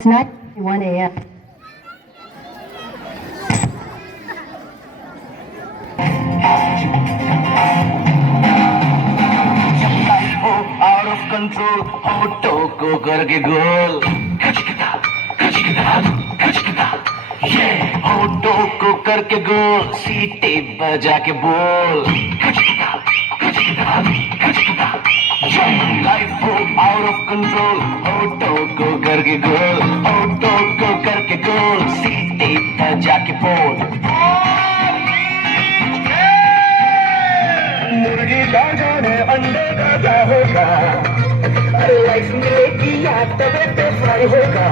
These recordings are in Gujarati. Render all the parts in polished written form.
It's not 1 a.m. Out of control, होठों को करके गोल ये होठों को करके गोल सीटी बजा के बोल लाइफ को आउट ऑफ कंट्रोल होठों को करके गोल होठों को करके गोल सीटी बजा के बोल मुर्गी दादा ने अंडे का क्या होगा लाइफ मिलेगी या तबे पे फ्राई होगा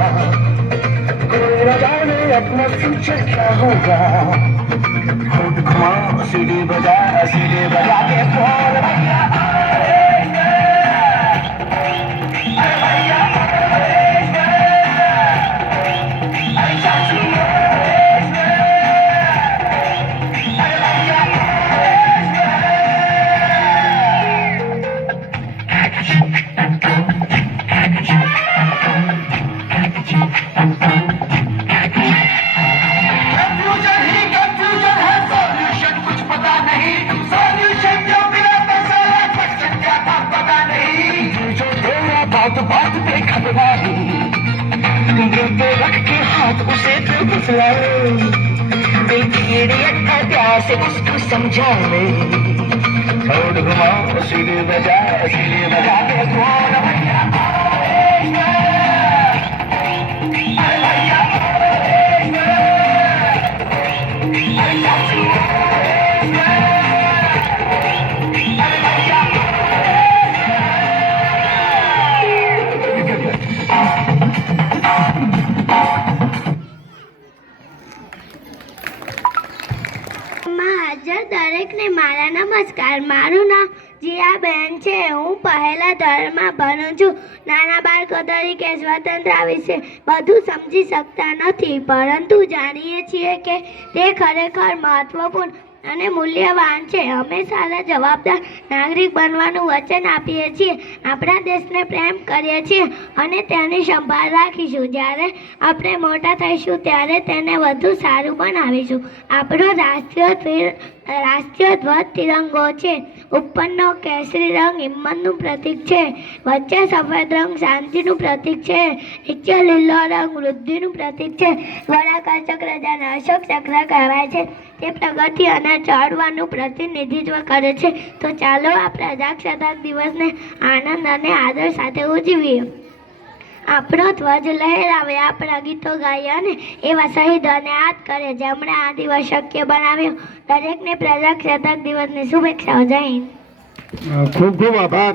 कोई न जाने अपना फ्यूचर क्या होगा खुद घुमाओ सीढ़ी बजा के बोल भैया बात पे खबराई दिल पे रख के हाथ उसे तो बुझला दिल की अड्डा प्यार से उसको समझा ले छोड़ घुमाओ सीढ़ी बजा के कौन भैया હાજર દરેકને મારા નમસ્કાર. મારું નામ જીયાબેન છે. હું પહેલા ધોરણમાં ભણું છું. નાના બાળકો તરીકે સ્વતંત્રતા વિશે બધું સમજી શકતા નથી, પરંતુ જાણીએ છીએ કે તે ખરેખર મહત્વપૂર્ણ અને મૂલ્યવાન છે. અમે સારા જવાબદાર નાગરિક બનવાનું વચન આપીએ છીએ. આપણા દેશને પ્રેમ કરીએ છીએ અને તેની સંભાળ રાખીશું. જ્યારે આપણે મોટા થઈશું ત્યારે તેને વધુ સારું બનાવીશું. આપણો રાષ્ટ્રીય ધ્વજ તિરંગો છે. ઉપરનો કેસરી રંગ હિંમતનું પ્રતીક છે, વચ્ચે સફેદ રંગ શાંતિનું પ્રતીક છે, નીચે લીલો રંગ વૃદ્ધિનું પ્રતીક છે. ગોળાકાર ચક્ર જેને અશોક ચક્ર કહેવાય છે તે પ્રગતિ અને ચળવળનું પ્રતિનિધિત્વ કરે છે. તો ચાલો આ પ્રજાસત્તાક દિવસને આનંદ અને આદર સાથે ઉજવીએ. આપણો ધ્વજ લહેરાવે, આપણા ગીતો ગાઈએ અને એવા શહીદોને યાદ કરે જેમણે આ દિવસ શક્ય બનાવ્યો. દરેકને પ્રજાસત્તાક દિવસની શુભેચ્છાઓ. જય હિન્દ. ખૂબ ખૂબ આભાર.